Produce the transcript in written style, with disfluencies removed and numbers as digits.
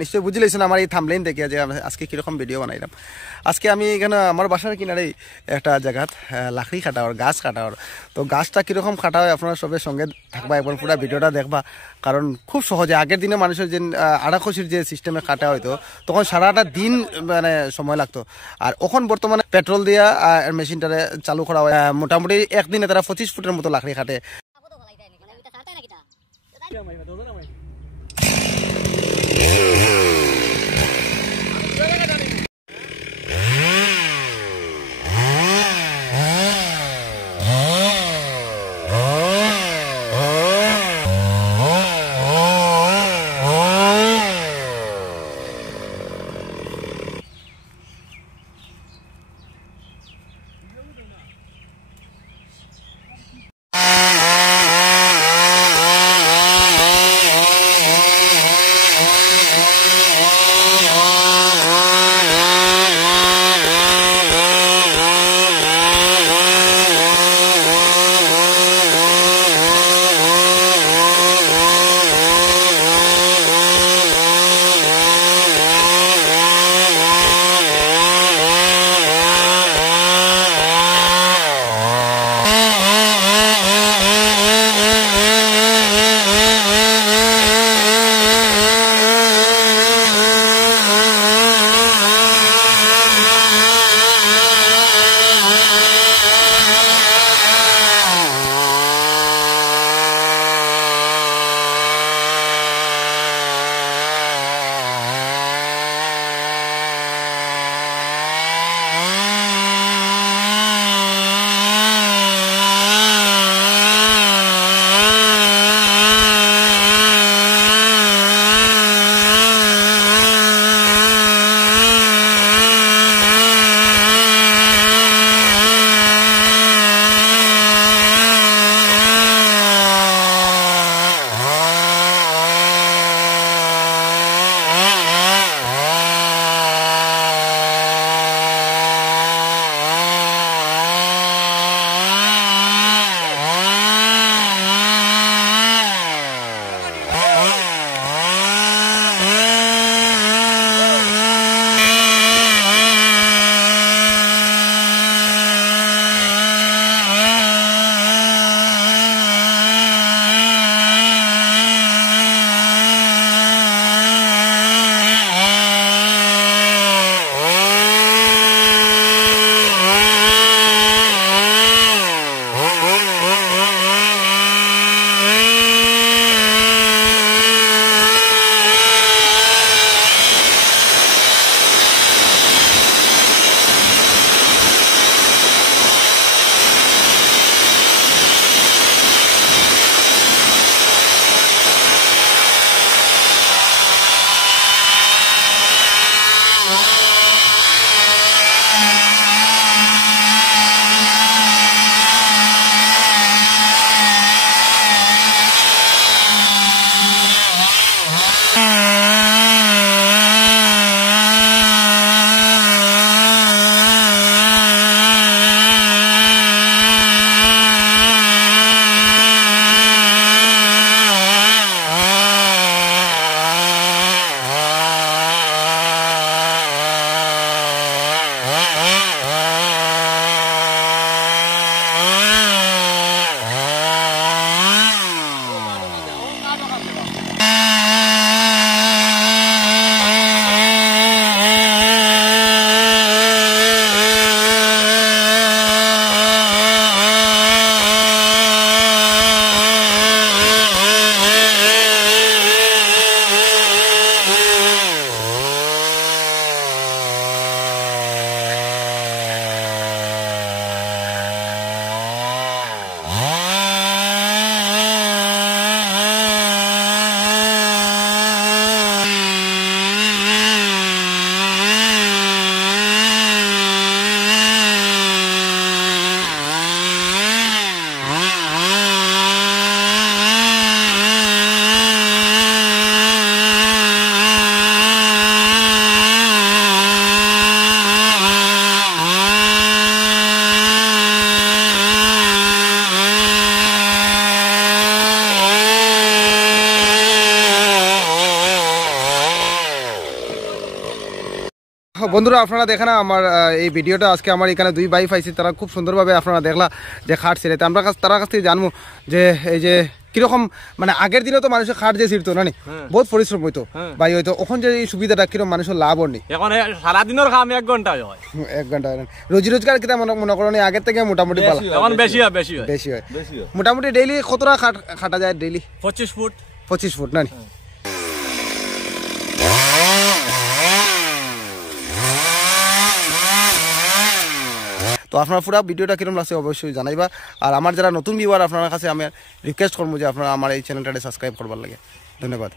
নিশ্চয়ই বুঝে লাইছেন আমার এই থাম্বনেইল দেখে যে আজকে কীরকম ভিডিও বানাইলাম। আজকে আমি এখানে আমার বাসার কিনারেই একটা জায়গাত লাকড়ি কাটাওয়ার গাছ কাটাওয়ার, তো গাছটা কীরকম কাটা হয় আপনারা সবের সঙ্গে থাকবা এবং পুরো ভিডিওটা দেখবা, কারণ খুব সহজে আগের দিনে মানুষের যে আড়াখসির যে সিস্টেমে কাটা হইতো তখন সারাটা দিন মানে সময় লাগতো, আর এখন বর্তমানে পেট্রোল দিয়া মেশিনটারে চালু করা হয়। মোটামুটি একদিনে তারা 25 ফুটের মতো লাকড়ি কাটে। বন্ধুরা আপনারা দেখেন আমার এই ভিডিওটা আজকে আমার এখানে দুই ভাই পাইছি, তারা খুব সুন্দরভাবে আপনারা দেখলা যে খাট ছিঁড়ে। তো আমরা তারা কাছ থেকে জানবো যে এই যে কিরকম মানে আগের দিনে তো মানুষের খাট যে ছিঁড়তো না নি, বহুত পরিশ্রম হইতো ভাই হইতো, ওখান যে এই সুবিধাটা কিরকম মানুষের লাভ হয়নি। এখন সারাদিনের কাম 1 ঘন্টা হয়, 1 ঘন্টা রোজি রোজগার কিতা মনে করেন আগের থেকে মোটামুটি পালা এখন বেশি হয় মোটামুটি ডেইলি কতটা খাটা যায় ডেইলি? 25 ফুট 25 ফুট না নি? তো আপনার পুরো ভিডিওটা কিরকম লাগছে অবশ্যই জানাইবা। আর আমার যারা নতুন ভিউয়ার আপনার কাছে আমি রিকোয়েস্ট করবো যে আপনারা আমার এই চ্যানেলটাকে সাবস্ক্রাইব করবার লাগে। ধন্যবাদ।